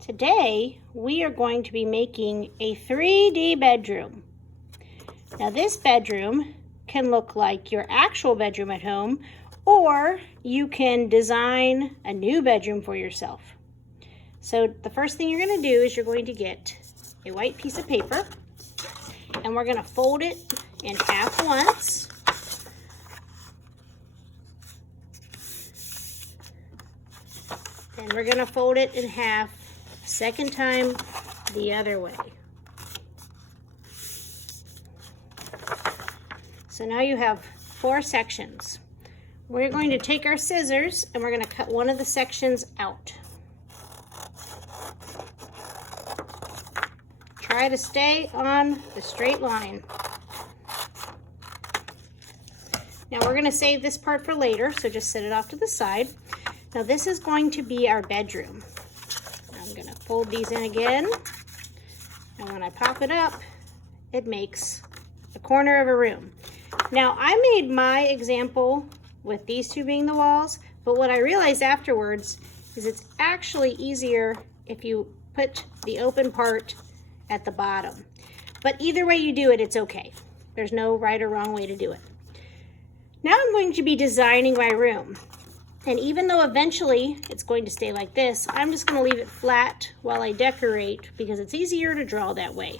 Today, we are going to be making a 3D bedroom. Now, this bedroom can look like your actual bedroom at home, or you can design a new bedroom for yourself. So the first thing you're going to do is you're going to get a white piece of paper, and we're going to fold it in half once. And we're going to fold it in half a second time the other way. So now you have 4 sections. We're going to take our scissors and we're going to cut one of the sections out. Try to stay on the straight line. Now we're going to save this part for later, so just set it off to the side. Now this is going to be our bedroom. I'm going to fold these in again, and when I pop it up, it makes a corner of a room. Now I made my example with these two being the walls, but what I realized afterwards is it's actually easier if you put the open part at the bottom. But either way you do it, it's okay. There's no right or wrong way to do it. Now I'm going to be designing my room. And even though eventually it's going to stay like this, I'm just going to leave it flat while I decorate because it's easier to draw that way.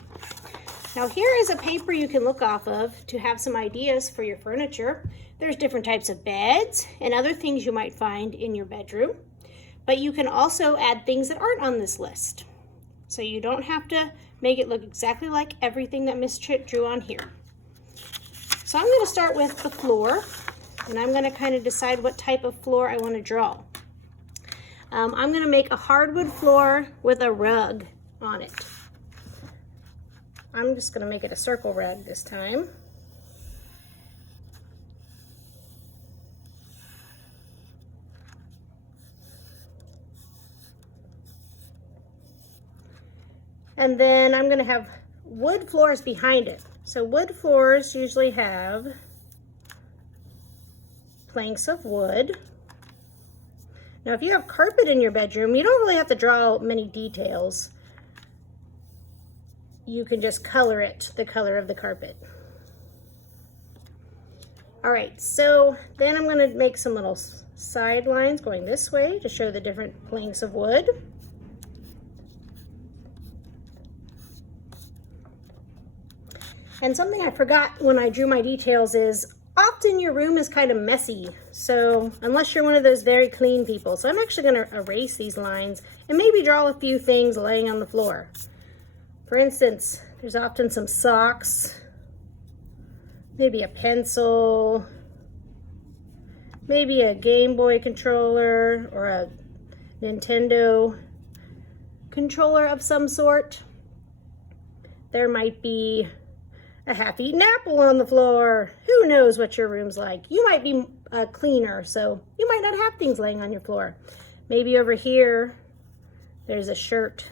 Now here is a paper you can look off of to have some ideas for your furniture. There's different types of beds and other things you might find in your bedroom, but you can also add things that aren't on this list. So you don't have to make it look exactly like everything that Miss Chit drew on here. So I'm going to start with the floor, and I'm going to kind of decide what type of floor I want to draw. I'm going to make a hardwood floor with a rug on it. I'm just going to make it a circle rug this time. And then I'm going to have wood floors behind it. So wood floors usually have planks of wood. Now if you have carpet in your bedroom, you don't really have to draw many details. You can just color it the color of the carpet. All right, so then I'm going to make some little side lines going this way to show the different planks of wood. And something I forgot when I drew my details is often your room is kind of messy, so unless you're one of those very clean people. So I'm actually going to erase these lines and maybe draw a few things laying on the floor. For instance, there's often some socks, maybe a pencil, maybe a Game Boy controller or a Nintendo controller of some sort. There might be a half-eaten apple on the floor. Who knows what your room's like? You might be a cleaner, so you might not have things laying on your floor. Maybe over here, there's a shirt.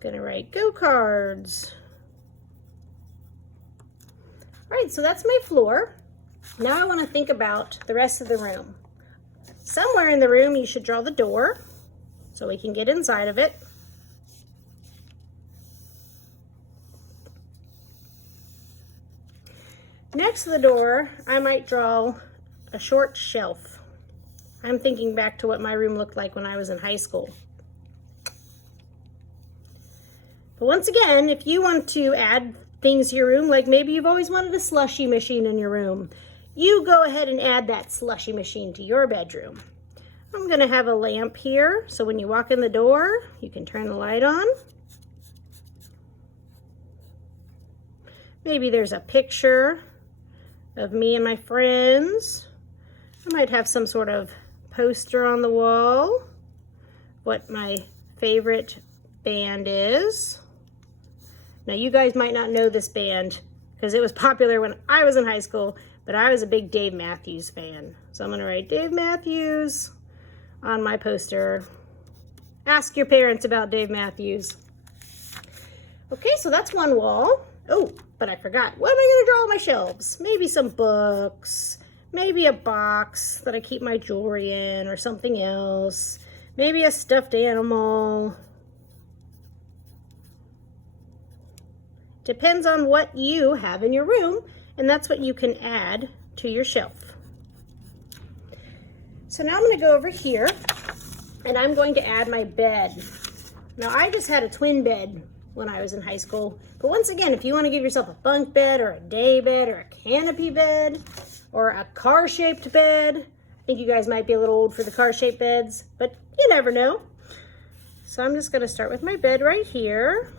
Gonna write go cards. All right, so that's my floor. Now I want to think about the rest of the room. Somewhere in the room you should draw the door so we can get inside of it. Next to the door, I might draw a short shelf. I'm thinking back to what my room looked like when I was in high school. But once again, if you want to add things to your room, like maybe you've always wanted a slushy machine in your room, you go ahead and add that slushy machine to your bedroom. I'm going to have a lamp here, so when you walk in the door, you can turn the light on. Maybe there's a picture of me and my friends. I might have some sort of poster on the wall, what my favorite band is. Now you guys might not know this band because it was popular when I was in high school, but I was a big Dave Matthews fan. So I'm going to write Dave Matthews on my poster. Ask your parents about Dave Matthews. Okay, so that's one wall. Oh, but I forgot. What am I going to draw on my shelves? Maybe some books, maybe a box that I keep my jewelry in or something else, maybe a stuffed animal. Depends on what you have in your room, and that's what you can add to your shelf. So now I'm going to go over here and I'm going to add my bed. Now I just had a twin bed when I was in high school, but once again, if you want to give yourself a bunk bed or a day bed or a canopy bed or a car-shaped bed, I think you guys might be a little old for the car-shaped beds, but you never know. So I'm just going to start with my bed right here.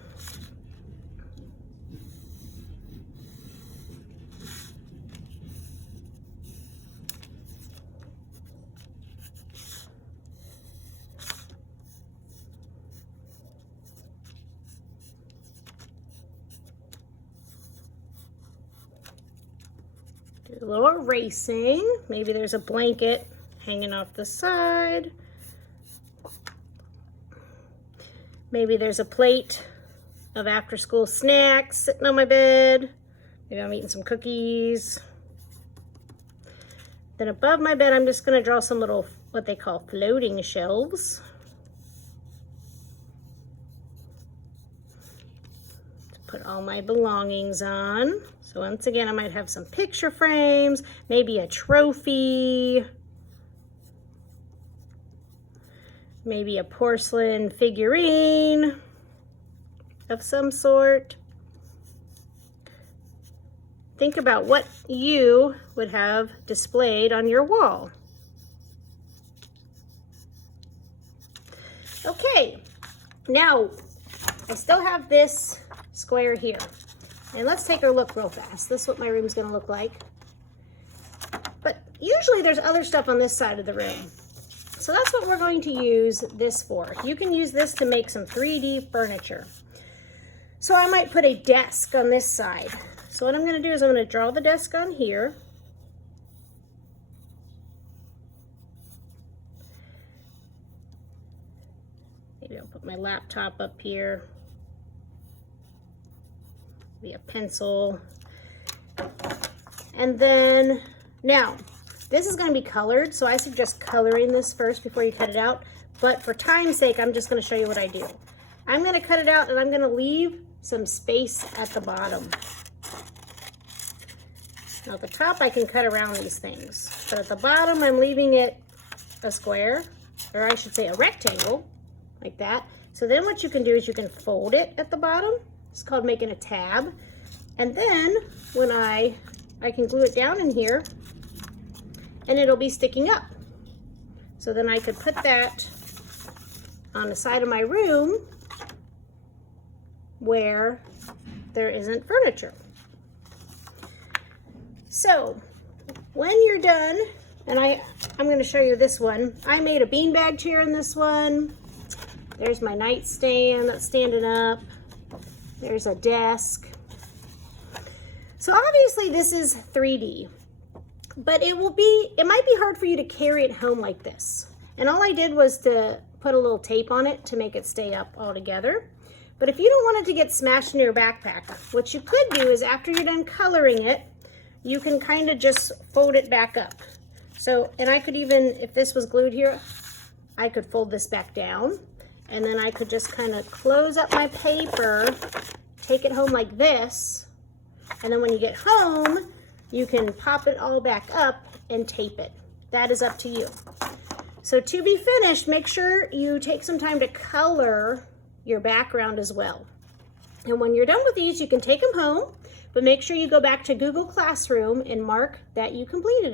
Do a little erasing. Maybe there's a blanket hanging off the side. Maybe there's a plate of after-school snacks sitting on my bed. Maybe I'm eating some cookies. Then above my bed, I'm just going to draw some little, what they call floating shelves. To put all my belongings on. So once again, I might have some picture frames, maybe a trophy, maybe a porcelain figurine of some sort. Think about what you would have displayed on your wall. Okay, now I still have this square here. And let's take a look real fast. This is what my room's gonna look like. But usually there's other stuff on this side of the room. So that's what we're going to use this for. You can use this to make some 3D furniture. So I might put a desk on this side. So what I'm gonna do is I'm gonna draw the desk on here. Maybe I'll put my laptop up here. A pencil. And then now this is going to be colored, so I suggest coloring this first before you cut it out, but for time's sake I'm just going to show you what I do. I'm going to cut it out and I'm going to leave some space at the bottom. Now at the top I can cut around these things, but at the bottom I'm leaving it a square, or I should say a rectangle, like that. So then what you can do is you can fold it at the bottom. It's called making a tab. And then when I can glue it down in here and it'll be sticking up. So then I could put that on the side of my room where there isn't furniture. So when you're done, and I'm going to show you this one. I made a beanbag chair in this one. There's my nightstand that's standing up. There's a desk. So obviously this is 3D, but it might be hard for you to carry it home like this. And all I did was to put a little tape on it to make it stay up all together. But if you don't want it to get smashed in your backpack, what you could do is after you're done coloring it, you can kind of just fold it back up. So, and I could even, if this was glued here, I could fold this back down. And then I could just kind of close up my paper, take it home like this, and then when you get home, you can pop it all back up and tape it. That is up to you. So to be finished, make sure you take some time to color your background as well. And when you're done with these, you can take them home, but make sure you go back to Google Classroom and mark that you completed it.